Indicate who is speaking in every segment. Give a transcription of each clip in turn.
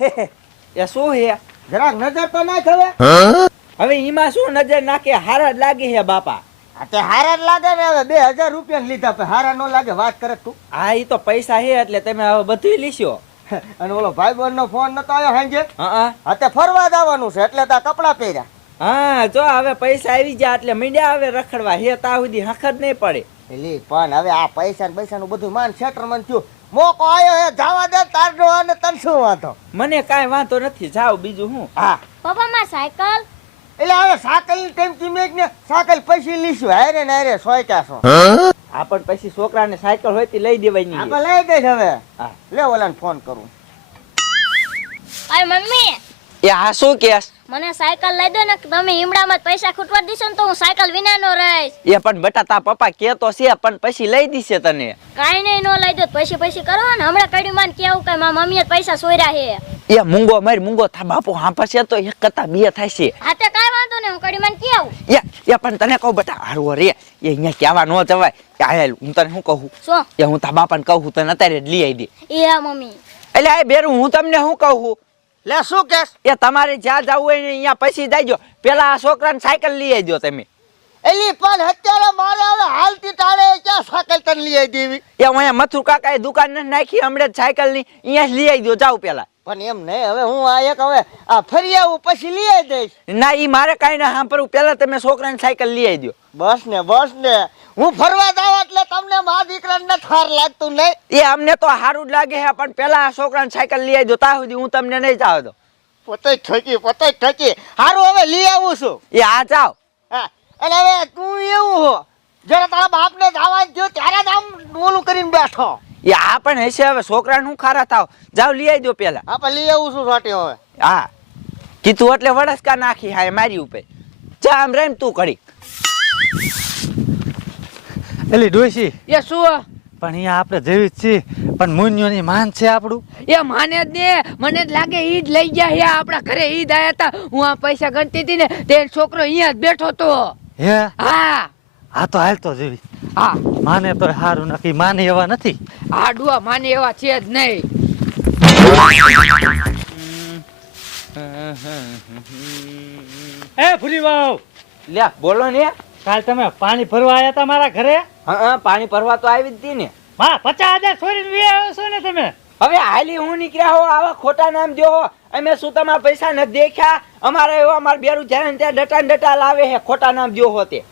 Speaker 1: એ શું હે
Speaker 2: જરાક નજર તો નાખ હવે.
Speaker 1: હવે એમાં શું નજર નાખે? હારા જ લાગે હે બાપા.
Speaker 2: આ તે હારા જ લાગે ને હવે બે હજાર રૂપિયા લીધા પણ હારા ન લાગે વાત કરે તું.
Speaker 1: હા એ તો પૈસા હે એટલે તમે હવે બધું લીશો.
Speaker 2: અને ઓલો ભાઈ નો ફોન નતો આવ્યો સાંજે
Speaker 1: હા
Speaker 2: હા. તે ફરવા જવાનું છે એટલે તા કપડા પહેર્યા.
Speaker 1: હા જો હવે પૈસા આવી ગયા એટલે મીંડ્યા હવે રખડવા. હે તા સુધી હખત નહીં પડે.
Speaker 2: એલી પણ હવે આ પૈસા ને પૈસા નું બધું માન સેટલમેન્ટ થયું. મોકો આયો હે જાવા દે તારનો અને તન શું વાંધો?
Speaker 1: મને કાંઈ વાંધો નથી જાવ બીજું હું.
Speaker 2: હા.
Speaker 3: પપ્પા માં સાયકલ?
Speaker 2: એટલે હવે સાયકલની ટાઈમ કિંમત ને સાયકલ પૈસી લીશું. હારે ને હારે સોય ક્યાં
Speaker 1: આપણ પણ પછી છોકરાને સાયકલ હોય તે લઈ દેવાય નહીં
Speaker 2: આપણે લઈ દઈશ હવે.
Speaker 1: હા.
Speaker 2: લે ઓલાને ફોન કરું.
Speaker 3: અરે મમ્મી
Speaker 1: એ આ શું કેસ
Speaker 3: મને સાયકલ લઈ દો ને તમે ઈમડામાં જ પૈસા ખૂટવા દીશો ને તો હું સાયકલ વિનાનો રહીશ.
Speaker 1: એ પણ બેટા તા પપ્પા કેતો છે પણ પછી લઈ દીશે તને.
Speaker 3: કાઈ નહીં નો લઈ દો પછી પછી કરો ને. હમણાં કડી માં કેવું કે મારા મમ્મીએ પૈસા સોર્યા હે
Speaker 1: એ મૂંગો મારી મૂંગો થા બાપુ પછી તો એક કરતા બે થાય છે.
Speaker 3: હા તે કાઈ વાંધો નહીં હું કડી માન કેવું
Speaker 1: એ એ પણ તને કહું બેટા હારું રે. એ અહીંયા કહેવા ન જવાય. કે હું તને શું કહું?
Speaker 3: શું?
Speaker 1: એ હું તા બાપાને કહું તને અત્યારે જ લઈ આવી દે.
Speaker 3: એ હા મમ્મી.
Speaker 1: એટલે આ બેરું હું તમને શું કહું?
Speaker 2: લે શું કેસ?
Speaker 1: એ તમારે જ્યાં જવું હોય ને અહીંયા પછી જાયજો પેલા આ છોકરાને સાયકલ લઈ આવજો તમે.
Speaker 2: એલી પણ અત્યારે મારે હવે હાલતી તાળે ક્યાં સાયકલ તને લઈ આવી દેવી
Speaker 1: એ અહીંયા મથુર કાકાએ દુકાન નથી નાખી હમણાં જ સાયકલની અહીંયા જ લઈ આવજો જાવ પેલા.
Speaker 2: પણ એમ નહીં હવે હું આ એક હવે આ ફરી આવું પછી લઈ આવી દઈશ.
Speaker 1: ના ઈ મારે કાંઈ ના સાંભળવું. પેલા તમે છોકરાને સાયકલ લઈ આવજો
Speaker 2: બસ ને બસ ને. હું ફરવા જાવ એટલે તમને મા દીકરાને થાર લાગતું નહીં.
Speaker 1: એ અમને તો સારું જ લાગે છે પણ પેલા આ છોકરાને સાયકલ લઈ આવજો. ત્યાં સુધી હું તમને નહીં જાવ દો
Speaker 2: પોતે ઠકી પોતે ઠકી હારું હવે લઈ આવું છું.
Speaker 1: એ આ જાવ
Speaker 2: હા અને હવે તું એવું હો જરા તારા બાપને જવા દો ત્યારે જ આમ ઓલું કરીને બેઠો.
Speaker 1: એ આ પણ હશે હવે છોકરાને હું ખારા થાવ? જાવ લઈ આવજો પેલા.
Speaker 2: આપણે લઈ આવું છું સોટી હવે.
Speaker 1: હા. કીધું એટલે વડસકા નાખી હા મારી ઉપર. જા આમ રેમ તું ઘડી
Speaker 4: એલી ડોશી
Speaker 5: એ શું?
Speaker 4: પણ અહીંયા આપણે જેવી જ છીએ પણ મુન્યોની માન છે આપણું.
Speaker 5: એ માને જ ને મને જ લાગે ઈ જ લઈ ગયા હે આપણા ઘરે ઈ જ આયા હતા હું આ પૈસા ગણતી હતી ને તે છોકરો અહીંયા જ બેઠો તો.
Speaker 4: હે?
Speaker 5: હા.
Speaker 4: આ તો હાલતો જેવી
Speaker 5: હા.
Speaker 4: માને તો સારું નક્કી માને એવા નથી.
Speaker 5: આડુઆ ડુઆ માને એવા છે જ નહીં.
Speaker 4: એ ફૂલી વાવ
Speaker 1: લ્યા બોલો ને.
Speaker 4: કાલ તમે પાણી ભરવા આવ્યા હતા મારા ઘરે?
Speaker 1: હા હા પાણી ભરવા તો આવી જ હતી ને.
Speaker 4: હા પચાસ હજાર છોડીને વી આવ્યો છો ને તમે?
Speaker 1: હવે હાલી હું નીકળ્યા હો આવા ખોટા નામ દો અમે શું તમારા પૈસા નથી દેખ્યા? અમારે એવો અમારે બેરું જ્યારે ને ત્યાં ડટા ડટા લાવે હે ખોટા નામ દો હો તે.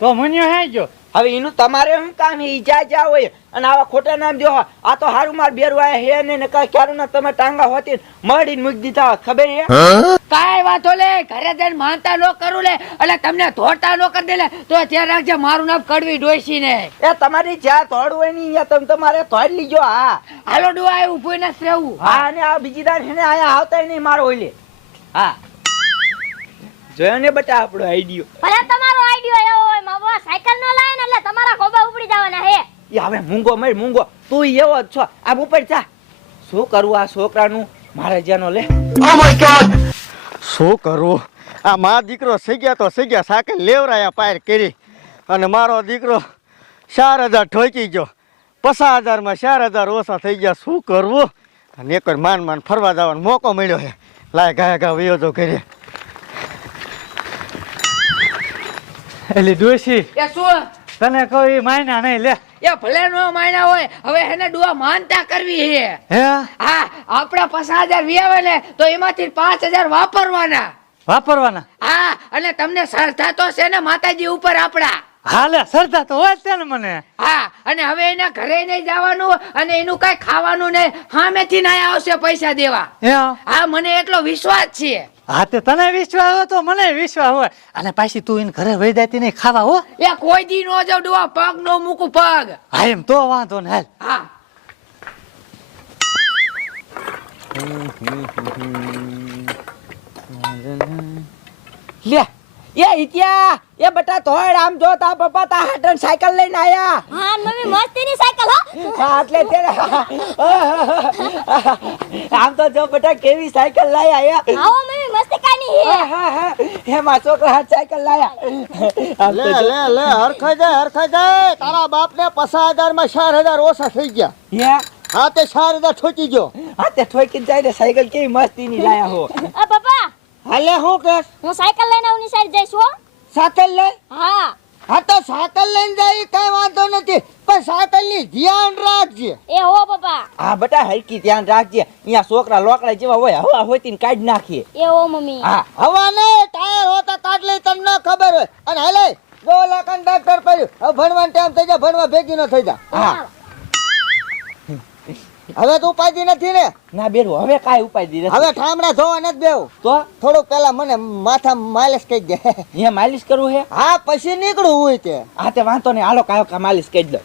Speaker 4: તો મુન્યો હે ગયો
Speaker 1: હવે એનું તમારે શું કામ ઈજા જ્યાં હોય. અને આવા ખોટા નામ જો આ તો હારું માર બેરવાય હે ને નકા ક્યારું ના તમે ટાંગા હોતી મળીને મૂકી દીધા ખબર હે?
Speaker 5: કાંઈ વાંધો લે ઘરે જઈને માનતા નો કરું લે એટલે તમને ધોડતા નો કરી દે લે તો ત્યાં રાખજે મારું નામ કડવી ડોસી ને.
Speaker 1: એ તમારી જ્યાં તોડ હોય ને અહીંયા તમે તમારે તોડ લીજો હા.
Speaker 5: હાલો ડુઆ એ ઉભું ને રહેવું
Speaker 1: હા. અને આ બીજી દાર ને આયા આવતા નહીં મારો ઓલે. હા. જોયો ને બટા આપણો આઈડિયો
Speaker 3: એવો હોય મા બાબા સાયકલ નો લાવે ને એટલે તમારા હે?
Speaker 1: એ હવે મૂંગો મય મૂંગો. તું એવો જ છો. આ ઉપર જા. શું કરવું આ છોકરાનું? મારે જેનો લે.
Speaker 2: શું કરવું આ મા દીકરો સગ્યા તો સગ્યા સાકલ લેવરાયા પાર કરી. અને મારો દીકરો ચાર હજાર ઠોકી ગયો. પચાસ હજારમાં ચાર હજાર ઓછા થઈ ગયા. શું કરવું? અને એક માન માન ફરવા જવાનો મોકો મળ્યો છે. લાય ગાય ગા વયો તો કરીએ
Speaker 4: એલી ડોશી.
Speaker 5: એ શું?
Speaker 4: તને કહું એ માયના નહીં લે.
Speaker 5: એ ભલે નો માયના હોય હવે એને ડુઆ માનતા કરવી હે
Speaker 4: હે?
Speaker 5: હા આપણા પચાસ હજાર વ્યાવે ને તો એમાંથી પાંચ હજાર વાપરવાના.
Speaker 4: વાપરવાના?
Speaker 5: હા અને તમને શ્રદ્ધા તો છે ને માતાજી ઉપર આપણા.
Speaker 4: હાલે શ્રદ્ધા તો હોય છે ને મને.
Speaker 5: હા અને હવે એના ઘરે નહીં જવાનું અને એનું કઈ ખાવાનું નહીં સામેથી ના આવશે પૈસા દેવા.
Speaker 4: હા
Speaker 5: મને એટલો વિશ્વાસ છે.
Speaker 4: હા તે તને વિશ્વાસ હોય તો મને વિશ્વાસ હોય. અને પાછી તું એને ઘરે વહી દેતી નહીં ખાવા હો.
Speaker 5: એ કોઈ દી નો જાવ ડુઆ પગ નો મૂકું પગ.
Speaker 4: હા એમ તો વાંધો ને હાલ.
Speaker 5: હા.
Speaker 1: લે એ ઇતિયા એ બટા તોડ આમ જો તા પપ્પા તા હાટન સાયકલ લઈને આયા.
Speaker 3: હા મમ્મી મસ્તીની સાયકલ હો.
Speaker 1: હા એટલે તેરે આમ તો જો બટા કેવી સાયકલ લાયા
Speaker 3: આવો મમ્મી મસ્તી કાની હે
Speaker 1: હે હે. માં છોકરા હાથ સાયકલ લાયા.
Speaker 2: લે લે લે હરખાઈ જાય હરખાઈ જાય. તારા બાપને પચાસ હજારમાં ચાર હજાર ઓછા થઈ ગયા.
Speaker 1: હે
Speaker 6: હા તે ચાર હજાર ઠોકી ગયો.
Speaker 1: હા તે ઠોકીને જાય ને સાયકલ કેવી મસ્તીની લાયા હો.
Speaker 3: આ પપ્પા.
Speaker 6: હાલે હું કેસ?
Speaker 3: હું સાયકલ લઈને આવની સાઈડ જઈશ હો.
Speaker 6: સાયકલ લઈ?
Speaker 3: હા.
Speaker 6: હા તો સાયકલ લઈને જાય કઈ વાંધો નથી. પણ સાયકલની ધ્યાન રાખજે.
Speaker 3: એ હો પપ્પા.
Speaker 1: હા બટા હરકી ધ્યાન રાખજે. અહીંયા છોકરા લોકડા જેવા હોય હવા હોતી કાઢી નાખીએ.
Speaker 3: એ હો મમ્મી.
Speaker 1: હા.
Speaker 6: હવા ને ટાયર હોતા કાઢલી તમને ખબર હોય. અને હાલે જો લાખન ડાક્ટર પડ્યું. હવે ભણવાનો ટાઈમ થઈ જાય ભણવા ભેગી ન થઈ જા
Speaker 1: હા.
Speaker 6: હવે તો ઉપાધિ નથી ને.
Speaker 1: ના બેરું હવે કાંઈ ઉપાય દી
Speaker 6: હવે ઠામડા ધોવા નથી બેવ
Speaker 1: તો?
Speaker 6: થોડુંક પેલા મને માથા માલિશ કહી દે.
Speaker 1: અહીંયા માલિશ કરવું હે?
Speaker 6: હા પછી નીકળું હોય તે
Speaker 1: હા તે વાંધો નહીં. હાલો કાયો કા માલિશ કહી દો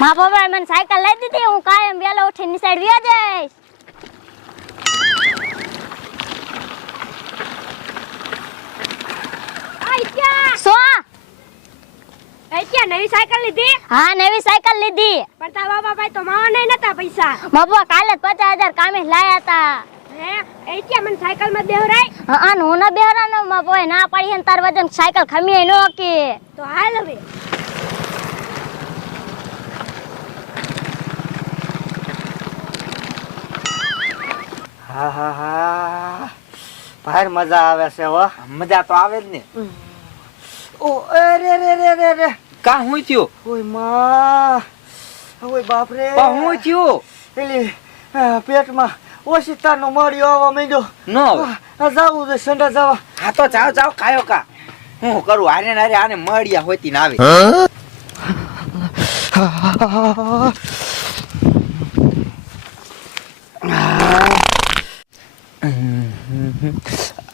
Speaker 3: મા બાબા મને સાયકલ લઈ દીધી. હું કાયમ વેલો ઉઠીને સાઈડ વ્યા જઈશ સો
Speaker 7: નવી સાયકલ લીધી?
Speaker 3: હા નવી સાયકલ લીધી.
Speaker 7: પણ તારા બાબા ભાઈ તો માવા નહીં નતા પૈસા.
Speaker 3: મા પપ્પા કાલે જ પચાસ હજાર કામે લાયા હતા
Speaker 7: હે? એ કે મને સાયકલમાં દેવરાય
Speaker 3: હા અને હું ના બેહરાનો મા પોય ના પાડી ને તાર વજન સાયકલ ખમી નો કે.
Speaker 7: તો હાલ હવે.
Speaker 6: હા હા હા. ભાઈ મજા આવે છે હો.
Speaker 1: મજા તો આવે જ ને.
Speaker 6: ઓ અરે રે રે રે રે
Speaker 1: કા હું થયું?
Speaker 6: ઓયમાં. ઓય બાપ રે
Speaker 1: પણ હું થયું?
Speaker 6: પેલી પેટમાં ઓશિતાનો મળ્યો આવવા માંડ્યો.
Speaker 1: નો
Speaker 6: જાવું છે સંડા જવા.
Speaker 1: હા તો જાવ જાવ કાયો કા. હું કરું? આને નારે આને મળ્યા હોતી ને આવે.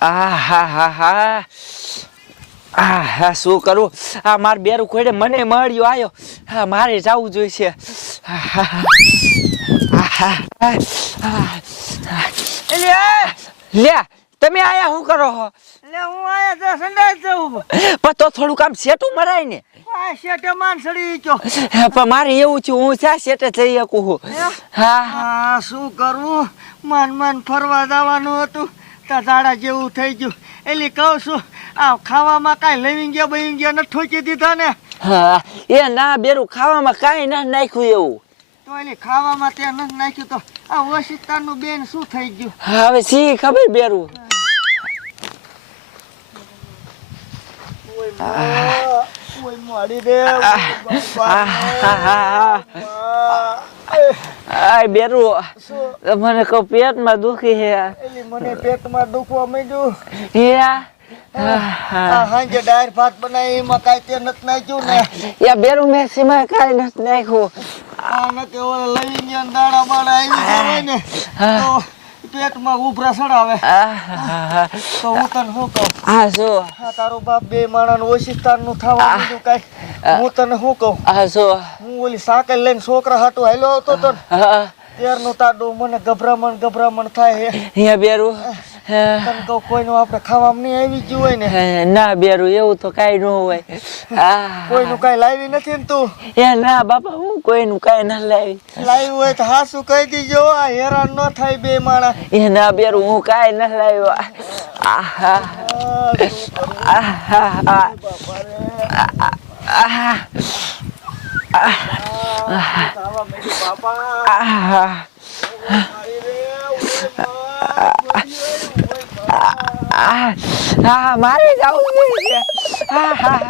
Speaker 1: આ હા હા હા. આ હા શું કરું? આ માર બેરું ખોડે મને મળ્યો આવ્યો હા મારે જવું જોઈશે. લે તમે આયા શું કરો છો
Speaker 6: એટલે હું આયા તો સંડાઈ જવું
Speaker 1: પણ તો થોડું કામ સેટું મરાય ને.
Speaker 6: આ સેટે માન સડી ગયો
Speaker 1: પણ મારે એવું છે હું ચા સેટે જઈ શકું હા?
Speaker 6: શું કરવું માન માન ફરવા જવાનું હતું. તા ઝાડા જેવું થઈ ગયું. એટલે કહું છું આ ખાવામાં કાંઈ લઈ ગયા બઈ ગયા ને ઠોકી દીધા ને.
Speaker 1: હા એ ના બેરું ખાવામાં કાંઈ ના નાખ્યું એવું.
Speaker 6: તો એટલે ખાવામાં ત્યાં નથી નાખ્યું તો આ ઓશિતાનું બેન શું થઈ ગયું?
Speaker 1: હવે સી ખબર બેરું?
Speaker 6: ઓય મારી રે
Speaker 1: આ બેરું મને કહો પેટમાં દુખી હે.
Speaker 6: એલી મને પેટમાં દુખવા માંડ્યું.
Speaker 1: હે?
Speaker 6: આ હાંજે ડાયર ભાત બનાવી એમાં કાંઈ તે નથી નાખ્યું ને.
Speaker 1: યા બેરું મેં સીમાં કાંઈ નથી નાખ્યું.
Speaker 6: આ નથી ઓલા લઈ ગયા દાડા બાડા આવી જવાય ને તો પેટમાં ઉભરા સડાવે તો હું તને શું કહું?
Speaker 1: શું
Speaker 6: હા તારો બાપ બે માણસ ઓશિસ્તાનનું થવા માંડ્યું કાંઈ. હું તને શું કહું?
Speaker 1: આ શું
Speaker 6: હું ઓલી સાકલ લઈને છોકરા હાટું હાલ્યો આવતો તો
Speaker 1: હા.
Speaker 6: ત્યારનું તાડું મને ગભરામણ ગભરામણ થાય હે.
Speaker 1: અહીંયા બેરું.
Speaker 6: તને કહું કોઈનું આપણે ખાવામાં નહીં આવી ગયું હોય ને.
Speaker 1: ના બેરું એવું તો કાંઈ ન હોય.
Speaker 6: કોઈનું કાંઈ લાવી નથી ને તું?
Speaker 1: એ ના બાપા હું કોઈનું કાંઈ ના લાવી.
Speaker 6: લાવ્યું હોય તો હાસું કહી દીજો આ હેરાન ન થાય બે માણસ.
Speaker 1: એ ના બેરું હું કાંઈ ના લાવ્યો. આહા. આહા. આહા. આહા. આહા. મારે જવું આહા